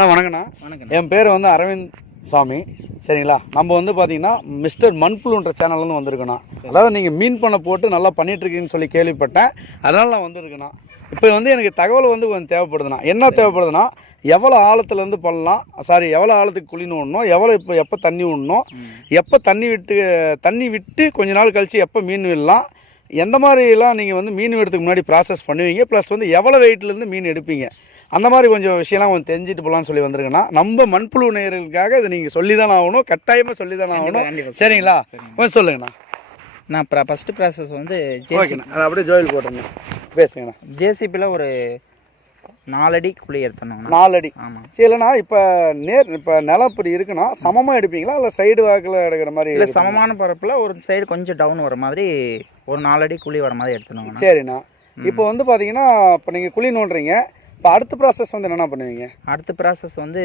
அண்ணா வணக்கண்ணா வணக்கம் என் பேர் வந்து அரவிந்த் சாமி. சரிங்களா? நம்ம வந்து பார்த்தீங்கன்னா மிஸ்டர் மண்புழுன்ற சேனல்லேருந்து வந்திருக்கோண்ணா அதாவது நீங்கள் மீன் பண்ணை போட்டு நல்லா பண்ணிட்டு இருக்கீங்கன்னு சொல்லி கேள்விப்பட்டேன். அதனால் நான் வந்திருக்கேண்ணா. இப்போ வந்து எனக்கு தகவல் வந்து கொஞ்சம் தேவைப்படுதுண்ணா. என்ன தேவைப்படுதுன்னா எவ்வளோ ஆழத்துலேருந்து பண்ணலாம்? சாரி எவ்வளோ ஆழத்துக்கு குழி விடணும் எவ்வளோ இப்போ எப்போ தண்ணி விடணும்? எப்போ தண்ணி விட்டு தண்ணி விட்டு கொஞ்ச நாள் கழித்து எப்போ மீன் விடலாம்? எந்த மாதிரிலாம் நீங்கள் வந்து மீன் விடுறதுக்கு முன்னாடி ப்ராசஸ் பண்ணுவீங்க? ப்ளஸ் வந்து எவ்வளோ வெயிட்லேருந்து மீன் எடுப்பீங்க? அந்த மாதிரி கொஞ்சம் விஷயம்லாம் கொஞ்சம் தெரிஞ்சுட்டு போகலான்னு சொல்லி வந்திருக்கேன்னா நம்ம மண்புழு நேயர்களுக்காக இதை நீங்கள் சொல்லி தான் ஆகணும் கட்டாயமாக சொல்லி தான் ஆகணும். சரிங்களா? கொஞ்சம் சொல்லுங்கண்ணா. நான் ப்ர ஃபஸ்ட்டு ப்ராசஸ் வந்து ஜேசி ஓகேண்ணா. அதை அப்படியே ஜோயில் போட்டுருங்க. பேசுங்கண்ணா. ஜேசிபியில் ஒரு நாலடி குழி எடுத்தணுங்கண்ணா நாலு அடி ஆமாம் சரி இல்லைண்ணா இப்போ நேர் இப்போ நிலம் இப்படி இருக்குன்னா சமமாக எடுப்பீங்களா? இல்லை சைடு வாக்கில் எடுக்கிற மாதிரி இல்லை? சமமான பரப்பில் ஒரு சைடு கொஞ்சம் டவுன் வர மாதிரி ஒரு நாலடி குழி வர மாதிரி எடுத்துணுங்கண்ணா சரிண்ணா. இப்போ வந்து பார்த்தீங்கன்னா இப்போ நீங்கள் குழி நோண்டுறீங்க. இப்போ அடுத்த ப்ராசஸ் வந்து என்னென்ன பண்ணுவீங்க? அடுத்த ப்ராசஸ் வந்து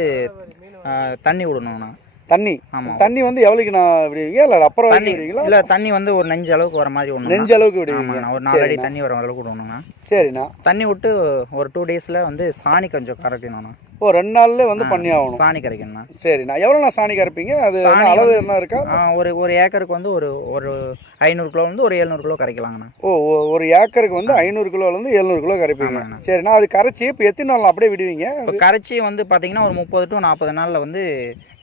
தண்ணி விடணுங்கண்ணா தண்ணி? ஆமாம் தண்ணி வந்து எவ்வளோக்கு நான் விடுவீங்க? இல்லை அப்புறம் தண்ணி விடுவீங்களா? இல்லை தண்ணி வந்து ஒரு நெஞ்சு அளவுக்கு வர மாதிரி ஒன்று நெஞ்சு அளவுக்கு விடுவீங்க. ஒரு நாலடி தண்ணி வர அளவுக்கு விடணுங்கண்ணா சரிண்ணா. தண்ணி விட்டு ஒரு டூ டேஸில் வந்து சாணி கொஞ்சம் கரைக்கணும்ண்ணா. ஓ ரெண்டு நாள்ல வந்து பண்ணி ஆகணும் சாணி கரைக்கணும்ண்ணா. சரிண்ணா. எவ்வளோ நான் சாணி கரைப்பீங்க? அது அளவு வந்து- என்ன இருக்கா? ஒரு ஒரு ஏக்கருக்கு வந்து ஒரு ஒரு ஐநூறு கிலோ வந்து ஒரு எழுநூறு கிலோ கரைக்கலாங்கண்ணா. ஓ ஒரு ஏக்கருக்கு வந்து ஐநூறு கிலோலேருந்து எழுநூறு கிலோ கரைப்பீங்க. சரிண்ணா அது கரைச்சி இப்போ எத்தனை நாள் அப்படியே விடுவீங்க? இப்போ கரைச்சி வந்து பார்த்தீங்கன்னா ஒரு முப்பது டு நாற்பது நாளில் வந்து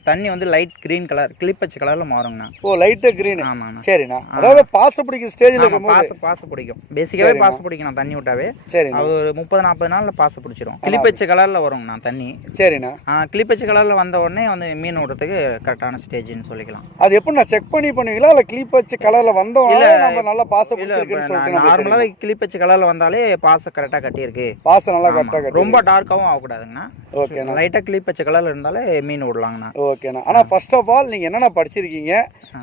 தண்ணி வந்து லைட் க்ரீன் கலர் கிளிப்பச்சை கலரில் மாறுங்கண்ணா. ஓ லைட்டு க்ரீனு ஆமாண்ணா. சரிண்ணா. அதாவது பாச பிடிக்கிற ஸ்டேஜில் ஆமாம் இருக்கும்போது பாச பாச பிடிக்கும். பேசிக்காகவே பாச பிடிக்கணும் தண்ணி விட்டாவே. சரிண்ணா. அது ஒரு முப்பது நாற்பது நாளில் பாச பிடிச்சிரும். கிளிப்பச்சை கலரில் வருங்கண்ணா தண்ணி. சரிண்ணா. கிளிப்பச்சை கலரில் வந்த உடனே வந்து மீன் விடுறதுக்கு கரெக்டான ஸ்டேஜ்னு சொல்லிக்கலாம். அது எப்படி நான் செக் பண்ணி பண்ணுவீங்களா? இல்லை கலரில் வந்தோம் இல்ல, நம்ம நல்லா பாச பிடிச்சிருக்குன்னு நார்மலாகவே கிளிப்பச்சை கலரில் வந்தாலே பாச கரெக்டாக கட்டியிருக்கு. பாசம் நல்லா. கரெக்டாக ரொம்ப டார்க்காகவும் ஆகக்கூடாதுங்கண்ணா. ஓகேண்ணா. லைட்டாக கிளிப்பச்சை கலரில் இருந்தாலே மீன் விடலாங்கண்ணா ஓகேண்ணா ஆனால் ஃபர்ஸ்ட் ஆஃப் ஆல் நீங்கள் என்னென்ன படிச்சிருக்கீங்க?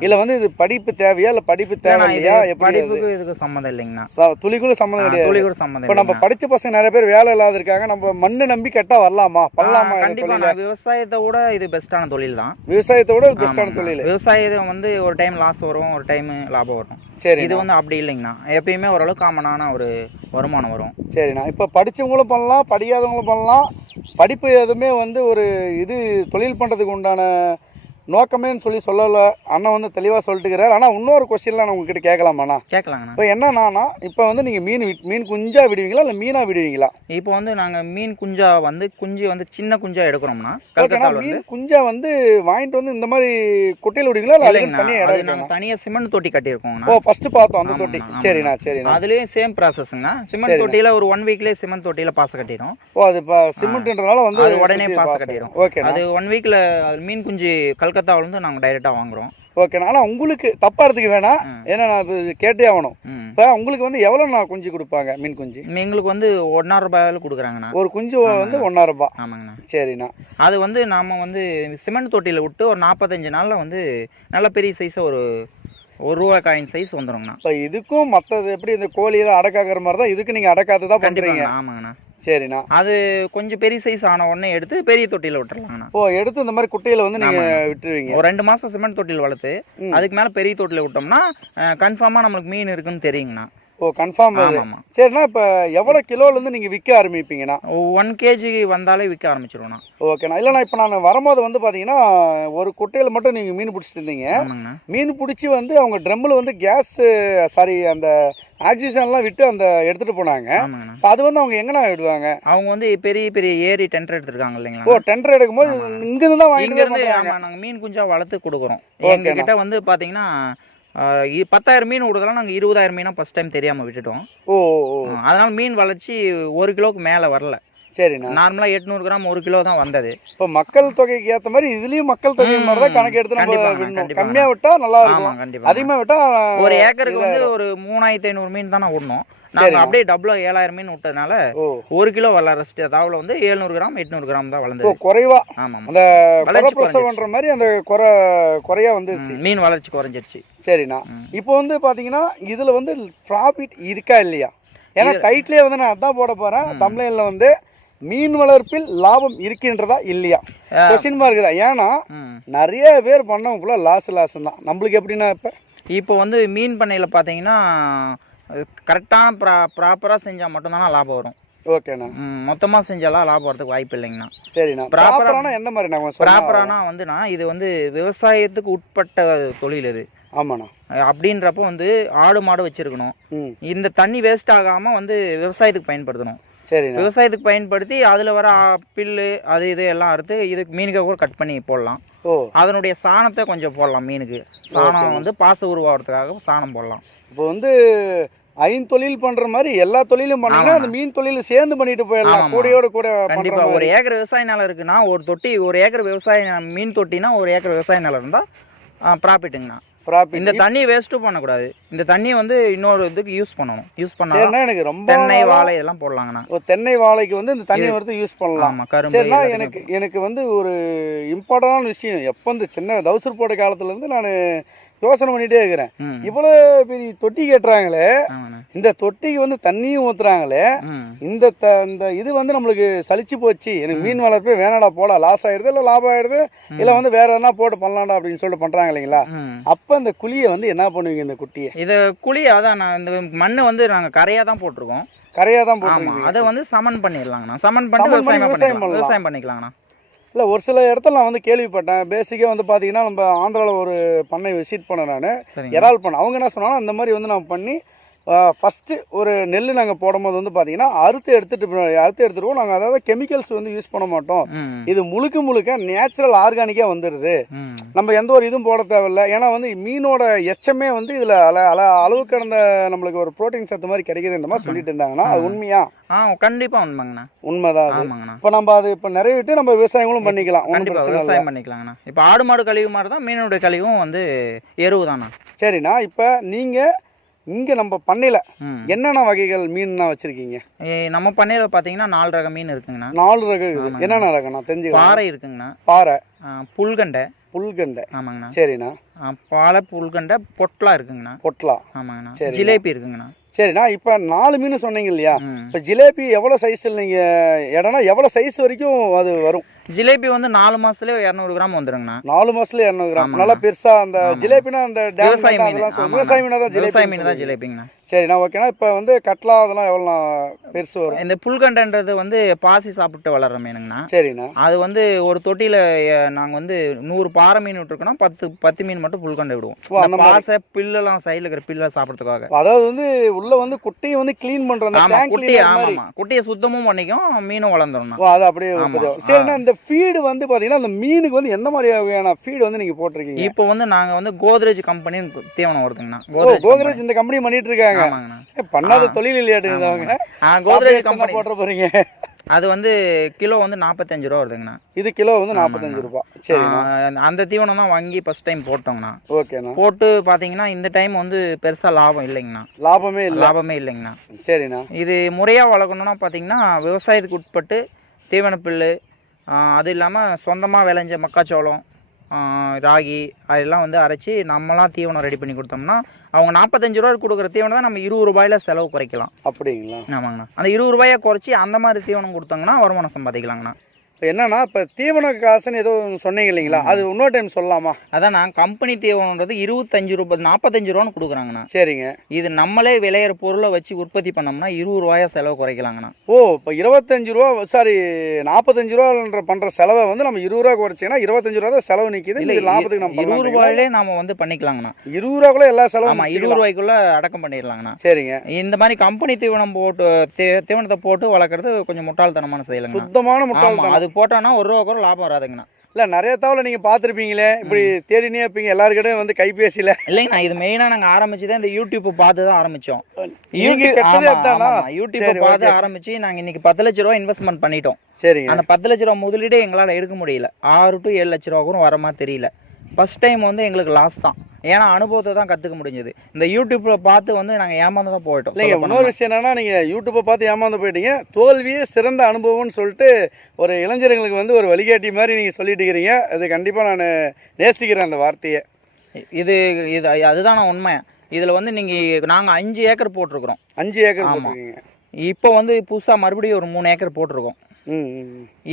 இல்லை வந்து இது படிப்பு தேவையா? இல்லை படிப்பு தேவை இல்லையா? படிப்புக்கு இதுக்கு சம்மந்தம் இல்லைங்கண்ணா. துளி கூட சம்மந்தம் கிடையாது. துளி கூட சம்மந்தம் இப்போ நம்ம. படிச்ச பசங்க நிறைய பேர் வேலை இல்லாத இருக்காங்க. நம்ம மண்ணு நம்பி கட்டா வரலாமா? பண்ணலாமா ஆ, இந்த கண்டிப்பா தொழிலை? நான் விவசாயத்தை விட இது பெஸ்ட்டான தொழில் தான். விவசாயத்தை விட ஆமாங்கண்ணா. தொழில். விவசாயம் வந்து ஒரு டைம் லாஸ் வரும் ஒரு டைம் லாபம் வரும். சரி இது வந்து அப்படி இல்லைங்கண்ணா. எப்பயுமே ஓரளவுக்கு காமனான ஒரு வருமானம் வரும். சரிண்ணா. இப்போ படிச்சவங்களும் பண்ணலாம் படிக்காதவங்களும் பண்ணலாம். படிப்பு எதுவுமே வந்து ஒரு இது தொழில் பண்ணுறதுக்கு உண்டான நோக்கமேன்னு சொல்லி சொல்லல அண்ணன் வந்து தெளிவாக சொல்லிட்டுக்கிறார். ஆனால் இன்னொரு கொஸ்டின்லாம் நான் உங்ககிட்ட கேட்கலாமாண்ணா கேட்கலாங்கண்ணா இப்போ என்னன்னா இப்போ வந்து நீங்கள் மீன் மீன் குஞ்சா விடுவீங்களா இல்லை மீனா விடுவீங்களா? இப்போ வந்து நாங்கள் மீன் குஞ்சா வந்து குஞ்சு வந்து சின்ன குஞ்சா எடுக்கிறோம்னா கல்கத்தாவில் மீன் குஞ்சா வந்து வாங்கிட்டு வந்து இந்த மாதிரி குட்டையில் விடுவீங்களா இல்லை தனியாக நாங்கள் தனியாக சிமெண்ட் தொட்டி ஓ கட்டியிருக்கோங்கண்ணா ஃபர்ஸ்ட் பார்த்தோம் அந்த தொட்டி. சரிண்ணா சரிண்ணா. அதுலேயும் சேம் ப்ராசஸ்ங்கண்ணா சிமெண்ட் தொட்டியில் ஒரு ஒன் வீக்லேயே சிமெண்ட் தொட்டியில் பாச கட்டிடும். ஓ அது இப்போ சிமெண்ட்ன்றனால வந்து அது உடனே பாச. கட்டிடும். ஓகேண்ணா அது ஒன் வீக்கில் மீன் குஞ்சு கல்கத்தாவில் வந்து நாங்கள் டைரெக்டாக வாங்குறோம். ஓகேண்ணா ஆனால் உங்களுக்கு தப்பா எடுத்துக்க வேணாம். ஏன்னா நான் இது கேட்டே ஆகணும். இப்போ உங்களுக்கு வந்து எவ்வளோ நான் குஞ்சு கொடுப்பாங்க மீன் குஞ்சு? எங்களுக்கு வந்து ஒன்னாயிரம் ரூபாயில் கொடுக்குறாங்கண்ணா. ஒரு குஞ்சு வந்து ஒன்றா ரூபாய். ஆமாங்கண்ணா. சரிண்ணா. அது வந்து நாம் வந்து சிமெண்ட் தொட்டியில் விட்டு ஒரு நாற்பத்தஞ்சு நாளில் வந்து நல்ல பெரிய சைஸாக ஒரு ஒரு ரூபா காயின் சைஸ் வந்துருங்கண்ணா. இப்போ இதுக்கும் மற்றது எப்படி இந்த கோழியெல்லாம் அடக்காக்கிற மாதிரி தான் இதுக்கு நீங்கள் அடக்காத்து தான் பண்ணுறீங்க ஆமாங்கண்ணா. சரிண்ணா அது கொஞ்சம் பெரிய சைஸ் ஆன உடனே எடுத்து பெரிய தொட்டியில் விட்டுறலாங்கண்ணா ஓ எடுத்து இந்த மாதிரி குட்டையில் வந்து நீங்கள் ஆமாண்ணா. விட்டுருவீங்க ஒரு ரெண்டு மாதம் சிமெண்ட் தொட்டியில் வளர்த்து. அதுக்கு மேலே பெரிய தொட்டியில் விட்டோம்னா கன்ஃபார்மாக நம்மளுக்கு மீன் இருக்குன்னு தெரியுங்கண்ணா ஓ கன்ஃபார்ம் ஆமாம் சரிண்ணா இப்போ எவ்வளோ கிலோலேருந்து நீங்கள் விற்க ஆரம்பிப்பீங்கண்ணா? ஒன் கேஜி வந்தாலே விற்க ஆரம்பிச்சிருவோண்ணா. ஓகேண்ணா இல்லைண்ணா இப்போ நான் வரும்போது வந்து பார்த்தீங்கன்னா ஒரு குட்டையில் மட்டும் நீங்கள் மீன் பிடிச்சிட்டு இருந்தீங்க மீன் பிடிச்சி வந்து அவங்க ட்ரம்மில் வந்து கேஸ் சாரி அந்த ஆக்சிஜன்லாம் விட்டு அந்த எடுத்துகிட்டு போனாங்க. அது வந்து அவங்க எங்கண்ணா விடுவாங்க? அவங்க வந்து பெரிய பெரிய ஏரி டெண்டர் எடுத்திருக்காங்க ஓ இல்லைங்களா டெண்டர் எடுக்கும்போது இங்கிருந்து தான் வாங்கிட்டு இருந்து வந்து ஆமா நாங்க மீன் குஞ்சா வளர்த்து கொடுக்குறோம். ஓகேண்ணா. எங்க கிட்ட வந்து இ- பத்தாயிரம் மீன் விடுறதெல்லாம் நாங்க இருபதாயிரம் மீனா ஃபர்ஸ்ட் டைம் தெரியாம விட்டுட்டோம். ஓ அதனால மீன் வளர்ச்சி ஒரு கிலோக்கு மேல வரல. சரிண்ணா. நார்மலா எட்நூறு கிராம் ஒரு கிலோ தான் வந்தது. இப்போ மக்கள் தொகைக்கு ஏற்ற மாதிரி இதுலயும் மக்கள் தொகை மாதிரி தான் கணக்கு எடுத்து நம்ம கண்டிப்பாங்க, விடணும். கண்டிப்பாங்க. கம்மியா விட்டா நல்லா இருக்கும். கண்டிப்பா அதிகமா விட்டா ஒரு ஏக்கருக்கு வந்து ஒரு மூணாயிரத்தி ஐநூறு மீன் தானே விடணும். நாங்க சரிண்ணா. அப்படியே டபுளா ஏழாயிரம் மீன் விட்டதுனால ஒரு கிலோ வளர தாவல வந்து எழுநூறு கிராம் எட்நூறு கிராம் தான் வளர்ந்தது. குறைவா? ஆமா ஆமா அந்த பிரசவன்ற மாதிரி அந்த குறை குறையா ம், மீன் வளர்ச்சி குறைஞ்சிருச்சு. சரிண்ணா. இப்போ வந்து பாத்தீங்கன்னா இதுல வந்து ப்ராஃபிட் இருக்கா இல்லையா? ஏன்னா டைட்லயே வந்து நான் அதான் போட போறேன். தமிழ்ல வந்து மீன் வளர்ப்பில் லாபம் இருக்கின்றதா இல்லையா. கொஸ்டின் மார்க் தான். ஏன்னா நிறைய பேர் பண்ணவங்க ஃபுல்லாக லாஸ் லாஸ் தான். நம்மளுக்கு எப்படின்னா இப்போ? இப்போ வந்து மீன் பண்ணையில் பார்த்தீங்கன்னா கரெக்டான ப்ரா ப்ராப்பராக செஞ்சால் மட்டும்தானே லாபம் வரும். ஓகேண்ணா. ம், மொத்தமா செஞ்சாலாம் லாபம் வரதுக்கு வாய்ப்பு இல்லைங்கண்ணா. சரிண்ணா. ப்ராப்பரான எந்த மாதிரி ப்ராப்பரானா வந்துண்ணா இது வந்து விவசாயத்துக்கு உட்பட்ட தொழில் இது. ஆமாண்ணா. அப்படின்றப்போ வந்து ஆடு மாடு வச்சிருக்கணும். இந்த தண்ணி வேஸ்ட் ஆகாம வந்து விவசாயத்துக்கு பயன்படுத்தணும். சரிண்ணா. விவசாயத்துக்கு பயன்படுத்தி அதுல வர பில்லு அது இது எல்லாம் அறுத்து இதுக்கு மீனுக்கு கூட கட் பண்ணி போடலாம். ஓ. அதனுடைய சாணத்தை கொஞ்சம் போடலாம் மீனுக்கு. சாணம் வந்து பாச உருவாகிறதுக்காக சாணம் போடலாம். இப்போ வந்து ஐந்தொழில் பண்ற மாதிரி எல்லா தொழிலும் பண்ணீங்கன்னா அந்த மீன் தொழில் சேர்ந்து பண்ணிட்டு போயிடலாம். கூடையோட கூட கண்டிப்பா. ஒரு ஏக்கர் விவசாய நிலம் இருக்குன்னா ஒரு தொட்டி ஒரு ஏக்கர் விவசாய மீன் தொட்டினா ஒரு ஏக்கர் விவசாய நிலம் இருந்தா ப்ராஃபிட்டுங்கண்ணா ப்ராஃபிட் இந்த தண்ணியை வேஸ்ட்டும் பண்ணக்கூடாது. இந்த தண்ணி வந்து இன்னொரு இதுக்கு யூஸ் பண்ணணும். யூஸ் பண்ணா எனக்கு ரொம்ப தென்னை வாழை இதெல்லாம் போடலாங்கண்ணா. ஒரு தென்னை வாழைக்கு வந்து இந்த தண்ணி வரது யூஸ் பண்ணலாம். சரிண்ணா எனக்கு எனக்கு வந்து ஒரு இம்பார்ட்டண்டான விஷயம். எப்போ இந்த சின்ன தவுசர் போட்ட காலத்துல இருந்து நான் யோசனை பண்ணிட்டே இருக்கிறேன். ம், இவ்வளோ பெரிய தொட்டி கட்டுறாங்களே. இந்த தொட்டிக்கு வந்து தண்ணியும் ஊத்துறாங்களே. இந்த இந்த இது வந்து நம்மளுக்கு சலிச்சு போச்சு. எனக்கு மீன் வளர்ப்பே வேணாடா போடா லாஸ் ஆயிடுது இல்லை லாபம் ஆயிடுது இல்லை வந்து வேற எதனா போட்டு பண்ணலாம்டா அப்படின்னு சொல்லிட்டு பண்றாங்க இல்லைங்களா. அப்போ இந்த குழியை வந்து என்ன பண்ணுவீங்க இந்த குட்டியை? இது குழி அதான் நான் இந்த மண்ணை வந்து நாங்க கரையா தான் போட்டிருக்கோம். கரையாக தான் ஆமா போட்டுருக்கீங்க. அதை வந்து சமன் பண்ணிடலாங்கண்ணா. சமன் பண்ணி விவசாயம். விவசாயம் பண்ணிக்கலாங்கண்ணா. இல்லை ஒரு சில இடத்துல நான் வந்து கேள்விப்பட்டேன். பேசிக்காக வந்து பார்த்தீங்கன்னா நம்ம ஆந்திராவில் ஒரு பண்ணை விசிட் பண்ணேன் நான். இறால் பண்ண அவங்க என்ன சொன்னாலும் அந்த மாதிரி வந்து நான் பண்ணி ஃபஸ்ட்டு ஒரு நெல் நாங்கள் போடும்போது வந்து பார்த்தீங்கன்னா அறுத்து எடுத்துட்டு அறுத்து எடுத்துருவோம். நாங்கள் அதாவது கெமிக்கல்ஸ் வந்து யூஸ் பண்ண மாட்டோம். இது முழுக்க முழுக்க நேச்சுரல் ஆர்கானிக்காக வந்துடுது. நம்ம எந்த ஒரு இதுவும் போட தேவையில்ல. ஏன்னா வந்து மீனோட எச்சமே வந்து இதில் அல அல அளவு கடந்த நம்மளுக்கு ஒரு புரோட்டீன் சத்து மாதிரி கிடைக்குதுன்ற மாதிரி சொல்லிட்டு இருந்தாங்கன்னா அது உண்மையா? ஆ கண்டிப்பா உண்மைங்கண்ணா. உண்மைதான் ஆமாங்கண்ணா. இப்போ நம்ம அது இப்போ நிறைவேற்றி நம்ம விவசாயங்களும் பண்ணிக்கலாம். ஒன்றும் கண்டிப்பா பிரச்சனை இல்லை. விவசாயம் பண்ணிக்கலாங்கண்ணா. இப்போ ஆடு மாடு கழிவு மாதிரி தான் மீனுடைய கழிவும் வந்து எருவு தாண்ணா சரிண்ணா இப்போ நீங்கள் இங்கே நம்ம பண்ணையில் என்னென்ன வகைகள் மீன்னா வச்சுருக்கீங்க? நம்ம பண்ணையில பார்த்தீங்கன்னா நாலு ரக மீன் இருக்குங்கண்ணா. நாலு ஆமாங்க. என்னென்ன ரகம்ண்ணா? தெரிஞ்சுக்கலாம்? பாறை இருக்குங்கண்ணா. பாறை. புல்கண்டை. புல்கண்டை. ஆமாங்கண்ணா. சரிண்ணா. பாலை புல்கண்டை பொட்லா இருக்குங்கண்ணா. பொட்லா. ஆமாங்கண்ணா. சரிங்க. ஜிலேபி இருக்குங்கண்ணா. சரிண்ணா இப்போ நாலு மீன் சொன்னீங்க இல்லையா. இப்போ ஜிலேபி எவ்வளோ சைஸில் நீங்கள் இடம்னா எவ்வளோ சைஸ் வரைக்கும் அது வரும்? ஜிலேபி வந்து நாலு மாசத்துலயே இரநூறு கிராம் வந்துருங்கண்ணா. நாலு மாசத்துல இரநூறு கிராம். நல்லா பெருசா அந்த. ஜிலேபினா அந்த விவசாய மீன். விவசாய மீனா தான் விவசாய மீன் தான் ஜிலேபிங்கண்ணா. சரிண்ணா ஓகேண்ணா இப்போ வந்து கட்லா அதெல்லாம் எவ்வளோ பெருசு வரும்? இந்த புல்கண்டன்றது வந்து பாசி சாப்பிட்டு வளர்ற மீனுங்கண்ணா. சரிண்ணா. அது வந்து ஒரு தொட்டியில அஹ், நாங்க வந்து நூறு பாறை மீன் விட்டுருக்கோம்னா பத்து பத்து மீன் மட்டும் புல்கண்டை விடுவோம். பாசை பில்லெல்லாம் சைடுல இருக்கிற பில்லை சாப்பிட்றதுக்காக. அதாவது வந்து உள்ள வந்து குட்டையை வந்து க்ளீன் பண்ற அந்த ஆமா டேங்க் குட்டியை cleaner ஆமா மாதிரி. ஆமா குட்டியை சுத்தமும் பண்ணிக்கும் மீனும் வளர்ந்துடும் அது அப்படியே. சரிண்ணா இந்த ஃபீடு வந்து பாத்தீங்கன்னா அந்த மீனுக்கு வந்து எந்த மாதிரியான ஃபீடு வந்து நீங்க போட்டிருக்கீங்க? இப்போ வந்து நாங்க வந்து கோத்ரேஜ் கம்பெனின்னு தீவனம் வருதுங்கண்ணா. கோத்ரேஜ் இந்த கம்பெனி பண்ணிட்டு இருக்காங்க பண்ணாத. தொழில் இல்லையாட்டு கோத்ரேஜ் கம்பெனி தான் போட்டுற போறீங்க. அது வந்து கிலோ வந்து நாற்பத்தஞ்சு ரூபா வருதுங்கண்ணா. இது கிலோ வந்து நாற்பத்தஞ்சு ரூபாய் சரிண்ணா ஆ, அந்த தீவனம் தான் வாங்கி ஃபர்ஸ்ட் டைம் போட்டோங்கண்ணா. ஓகேண்ணா. போட்டு பார்த்தீங்கன்னா இந்த டைம் வந்து பெருசாக லாபம் இல்லைங்கண்ணா. லாபமே இல்லை. லாபமே இல்லைங்கண்ணா. சரிண்ணா. இது முறையாக வளர்க்கணும்னா பார்த்தீங்கன்னா விவசாயத்துக்கு உட்பட்டு தீவனப்புல்லு அது இல்லாமல் சொந்தமாக விளைஞ்ச மக்காச்சோளம் ராகி அதெல்லாம் வந்து அரைச்சி நம்மளாம் தீவனம் ரெடி பண்ணி கொடுத்தோம்னா அவங்க நாற்பத்தஞ்சு ரூபா கொடுக்குற தீவனம் தான் நம்ம இருபது ரூபாயில செலவு குறைக்கலாம். அப்படிங்களா? ஆமாங்கண்ணா. அந்த இருபது ரூபாயை குறைச்சி அந்த மாதிரி தீவனம் கொடுத்தாங்கன்னா வருமானம் சம்பாதிக்கலாங்கண்ணா. என்னன்னா இப்போ தீவன காசுன்னு ஏதோ சொன்னீங்க இல்லைங்களா? அது இன்னொரு டைம் சொல்லலாமா? அதான் நான் கம்பெனி தீவனம்ன்றது இருபத்தஞ்சு ரூபாய் நாற்பத்தஞ்சு ரூபான்னு கொடுக்குறாங்கண்ணா. சரிங்க. இது நம்மளே விளையிற பொருளை வச்சு உற்பத்தி பண்ணோம்னா இருபது ரூபாயா செலவு குறைக்கலாங்கண்ணா. ஓ இப்போ இருபத்தஞ்சு ரூபா சாரி நாற்பத்தஞ்சு ரூபான்ற பண்ற செலவை வந்து நம்ம இருபது ரூபா குறைச்சிங்கன்னா இருபத்தஞ்சு ரூபா தான் செலவு நிற்கிது இல்ல லாபத்துக்கு நம்ம இருபது ரூபாயிலே நாம வந்து பண்ணிக்கலாங்கண்ணா. இருபது ரூபாக்குள்ள எல்லா செலவும் ஆமா இருபது. ரூபாய்க்குள்ள அடக்கம் பண்ணிடலாங்கண்ணா. சரிங்க. இந்த மாதிரி கம்பெனி தீவனம் போட்டு தீவனத்தை போட்டு வளர்க்குறது கொஞ்சம் முட்டாள்தனமான செயலுங்கண்ணா. சுத்தமான ஆமா முட்டாள் அது போட்டோன்னா ஒரு ரூபா கூட லாபம் வராதுங்கண்ணா. இல்ல நிறைய தகவலை நீங்க பார்த்துருப்பீங்களே இப்படி தேடினே இருப்பீங்க எல்லாருக்கிட்டையும் வந்து கைபேசியில. இல்லைங்கண்ணா இது மெயினா நாங்க ஆரம்பிச்சதே இந்த யூடியூப் பார்த்து தான் ஆரம்பிச்சோம். நீங்க யூடியூப் சரி, பார்த்து. ஆரம்பிச்சு நாங்க இன்னைக்கு பத்து லட்ச ரூபா இன்வெஸ்ட்மெண்ட் பண்ணிட்டோம். சரிங்க. அந்த பத்து லட்ச ரூபா முதலீடே எங்களால் எடுக்க முடியல. ஆறு டு ஏழு லட்ச ரூபா கூட வர மாதிரி தெரியல. ஃபர்ஸ்ட் டைம் வந்து எங்களுக்கு லாஸ் தான். ஏன்னா அனுபவத்தை தான் கற்றுக்க முடிஞ்சது. இந்த யூடியூப்ல பார்த்து வந்து நாங்கள் ஏமாந்து தான் போயிட்டோம் சொல்லப் இன்னொரு. விஷயம் என்னன்னா நீங்க யூடியூப்பை பார்த்து ஏமாந்து போயிட்டீங்க. தோல்வியே சிறந்த அனுபவம்னு சொல்லிட்டு ஒரு இளைஞர்களுக்கு வந்து ஒரு வழிகாட்டி மாதிரி நீங்க சொல்லிட்டு இருக்கிறீங்க அது கண்டிப்பா நான் நேசிக்கிறேன் அந்த வார்த்தையை. இது இது அதுதான் நான் உண்மை. இதில் வந்து நீங்கள் நாங்கள் அஞ்சு ஏக்கர் போட்டிருக்கிறோம். அஞ்சு ஏக்கர் ஆமா. போட்டிருக்கீங்க. இப்போ வந்து புதுசாக மறுபடியும் ஒரு மூணு ஏக்கர் போட்டிருக்கோம்.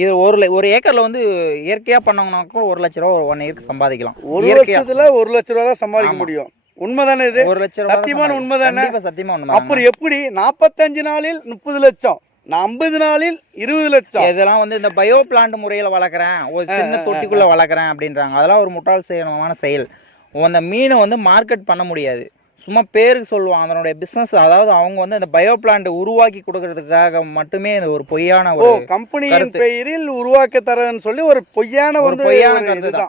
இது ஒரு ஒரு ஏக்கரில் வந்து இயற்கையாக கூட ஒரு லட்ச ரூபா ஒரு ஒன் இயருக்கு சம்பாதிக்கலாம். ஒரு வருஷத்துல ஒரு லட்ச ரூபா தான் சம்பாதிக்க. முடியும். உண்மைதானே இது? ஒரு லட்ச ரூபா சத்தியமான உண்மைதானே? சத்தியமாக உண்மை அப்புறம் எப்படி? நாற்பத்தஞ்சு நாளில் முப்பது லட்சம். நான் ஐம்பது நாளில் இருபது லட்சம். இதெல்லாம் வந்து இந்த பயோ பிளான்ட் முறையில் வளர்க்குறேன். ஒரு சின்ன தொட்டிக்குள்ளே வளர்க்குறேன் அப்படின்றாங்க. அதெல்லாம் ஒரு முட்டாள் செய்யணுமான செயல். அந்த மீனை வந்து மார்க்கெட் பண்ண முடியாது. சும்மா பேருக்கு சொல்லுவாங்க அதனுடைய பிஸ்னஸ் அதாவது அவங்க வந்து அந்த பயோ பிளான்ட் உருவாக்கி கொடுக்கறதுக்காக மட்டுமே இந்த ஒரு பொய்யான ஒரு கம்பெனியின். பெயரில் உருவாக்க தரன்னு சொல்லி ஒரு பொய்யான ஒரு பொய்யான கருத்து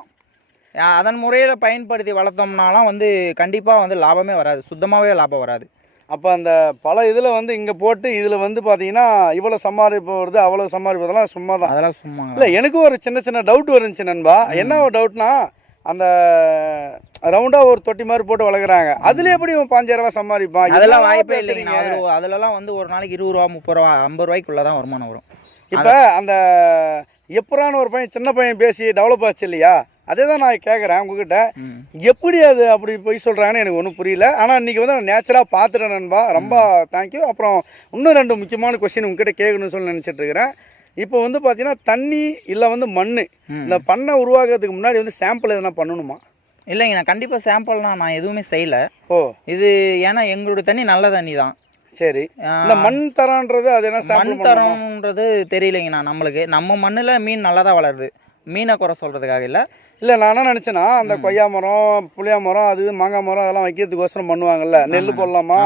அஹ் அதன் முறையில் பயன்படுத்தி வளர்த்தோம்னாலாம் வந்து கண்டிப்பாக வந்து லாபமே வராது சுத்தமாகவே லாபம் வராது. அப்போ அந்த பல இதில் வந்து இங்கே போட்டு இதில் வந்து பார்த்தீங்கன்னா இவ்வளோ சம்பாதிப்பு வருது அவ்வளோ சம்பாதிப்பு அதெல்லாம் சும்மா தான் அதெல்லாம் சும்மா இல்லை எனக்கும் ஒரு சின்ன சின்ன டவுட் வந்துச்சு நண்பா. என்ன ஒரு டவுட்னா அந்த ரவுண்டாக ஒரு தொட்டி மாதிரி போட்டு வளர்க்குறாங்க. அதுல எப்படி இவன் பாஞ்சாயிரம் ரூபாய் சம்பாதிப்பான்? அதெல்லாம் வாய்ப்பே அதில் அதுலலாம் வந்து ஒரு நாளைக்கு இருபது ரூபா முப்பது ரூபா ஐம்பது ரூபாய்க்குள்ளே தான் வருமானம் வரும். இப்போ அந்த எப்பரான ஒரு பையன் சின்ன பையன் பேசி டெவலப் ஆச்சு இல்லையா? அதே தான் நான் கேட்குறேன் உங்ககிட்ட. எப்படி அது அப்படி போய் சொல்கிறாங்கன்னு எனக்கு ஒன்றும் புரியல. ஆனால் இன்றைக்கி வந்து நான் நேச்சராக பார்த்துட்டேன் நண்பா. ரொம்ப தேங்க்யூ அப்புறம் இன்னும் ரெண்டு முக்கியமான கொஸ்டின் உங்ககிட்ட கேட்கணும்னு சொல்லி நினச்சிட்டு இருக்கிறேன். இப்போ வந்து பார்த்தீங்கன்னா தண்ணி இல்லை வந்து மண். இந்த பண்ணை உருவாக்குறதுக்கு முன்னாடி வந்து சாம்பிள் எதனா பண்ணணுமா? இல்லைங்க நான் கண்டிப்பாக சாம்பிள்லாம் நான் எதுவுமே செய்யலை. ஓ. இது ஏன்னா எங்களோட தண்ணி நல்ல தண்ணி தான். சரி. இந்த மண் தரான்றது அது என்ன மண் தரம்ன்றது தெரியலைங்கண்ணா நம்மளுக்கு. நம்ம மண்ணில் மீன் நல்லா தான் வளருது. மீனை குறை சொல்கிறதுக்காக இல்லை. இல்லை நான் என்ன நினச்சேன்னா அந்த கொய்யா மரம் புளியா மரம் அது மாங்காய் மரம் அதெல்லாம் வைக்கிறதுக்கோசரம் பண்ணுவாங்கல்ல. நெல் போடலாமா?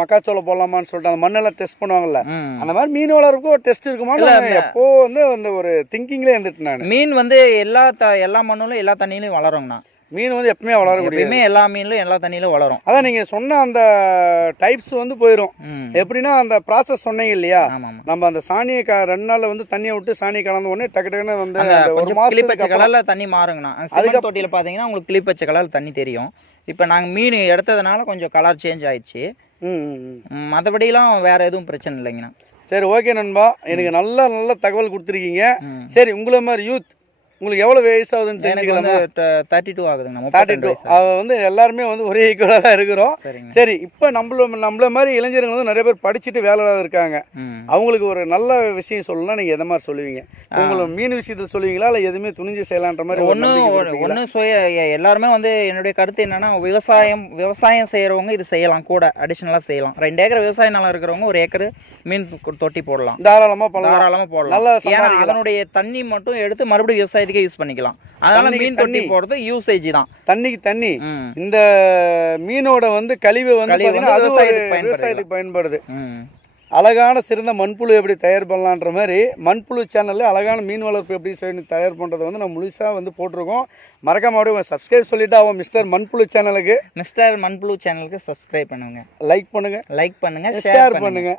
மக்காச்சோளம் போடலாமான்னு சொல்லிட்டு அந்த மண்ணெல்லாம் டெஸ்ட் பண்ணுவாங்கல்ல. அந்த மாதிரி மீன் வளர்ப்புக்கு ஒரு டெஸ்ட் இருக்குமா எப்போ வந்து அந்த ஒரு திங்கிங்லேயே இருந்துட்டு நான். மீன் வந்து எல்லா எல்லா மண்ணிலும் எல்லா தண்ணியிலும் வளருங்கண்ணா. மீன் வந்து எப்பவுமே வளரக்கூடிய எப்பயுமே எல்லா மீன்லையும் எல்லா தண்ணியிலும் வளரும். அதான் நீங்கள் சொன்ன அந்த டைப்ஸ் வந்து போயிடும் எப்படின்னா அந்த ப்ராசஸ் சொன்னீங்க இல்லையா? நம்ம அந்த சாணியை ரெண்டு நாள்ல வந்து தண்ணியை விட்டு சாணி கலந்த உடனே டக்கு டக்குன்னு வந்து ஒரு கிளிப்பச்சை கலரில் தண்ணி மாறுங்கண்ணா. சிமெண்ட் தொட்டியில் பார்த்தீங்கன்னா உங்களுக்கு கிளிப்பச்சை கலர் தண்ணி தெரியும். இப்போ நாங்கள் மீன் எடுத்ததுனால கொஞ்சம் கலர் சேஞ்ச் ஆயிடுச்சு. மற்றபடிலாம் வேற எதுவும் பிரச்சனை இல்லைங்கண்ணா. சரி ஓகே நண்பா. எனக்கு நல்ல நல்ல தகவல் கொடுத்துருக்கீங்க. சரி உங்களை மாதிரி யூத் உங்களுக்கு எவ்வளோ வயசு ஆகுதுன்னு எனக்கு வந்து தெரிஞ்சுக்கலாமா? தேர்ட்டி டூ ஆகுதுங்கண்ணா தேர்ட்டி முப்பத்தி டூ அது வந்து எல்லாருமே வந்து ஒரே ஈக்குவலாக தான் இருக்கிறோம். சரி இப்போ நம்மள நம்மள மாதிரி இளைஞர்கள் வந்து நிறைய பேர் படிச்சுட்டு வேலை இருக்காங்க. அவங்களுக்கு ஒரு நல்ல விஷயம் சொல்லணும்னா நீங்கள் எதை மாதிரி சொல்லுவீங்க? உங்களுக்கு மீன் விஷயத்தில் சொல்லுவீங்களா? இல்லை எதுவுமே துணிஞ்சு செய்யலான்ற மாதிரி ஒரு ஒன்று நம்பிக்கை கொடுப்பீங்களா? ஒன்று சுய எல்லாருமே வந்து என்னுடைய கருத்து என்னன்னா விவசாயம் விவசாயம் செய்கிறவங்க இது செய்யலாம் கூட அடிஷ்னலாக செய்யலாம். ரெண்டு ஏக்கர் விவசாய நிலம் இருக்கிறவங்க ஒரு ஏக்கர் மீன் தொட்டி போடலாம். தாராளமாக தாராளமாக போடலாம். நல்லா ஏன்னா. அதனுடைய தண்ணி மட்டும் எடுத்து மறுபடியும் விவசாயத்துக்கே யூஸ் பண்ணிக்கலாம். அதனால மீன் தொட்டி தண்ணி. போடுறது யூசேஜ் தான். தண்ணிக்கு தண்ணி. இந்த மீனோட வந்து கழிவு வந்து அது விவசாயத்துக்கு பயன்படுது. அழகான சிறந்த மண்புழு எப்படி தயார் பண்ணலான்ற மாதிரி மண்புழு சேனலில் அழகான மீன் வளர்ப்பு எப்படி செய்யணும் தயார் பண்ணுறதை வந்து நம்ம முழுசாக வந்து போட்டிருக்கோம். மறக்காம அப்படியே சப்ஸ்கிரைப் சொல்லிட்டு அவன் மிஸ்டர் மண்புழு சேனலுக்கு மிஸ்டர் மண்புழு சேனலுக்கு சப்ஸ்கிரைப் பண்ணுங்க. லைக் பண்ணுங்க. லைக் பண்ணுங்க ஷேர் பண்ணுங்க.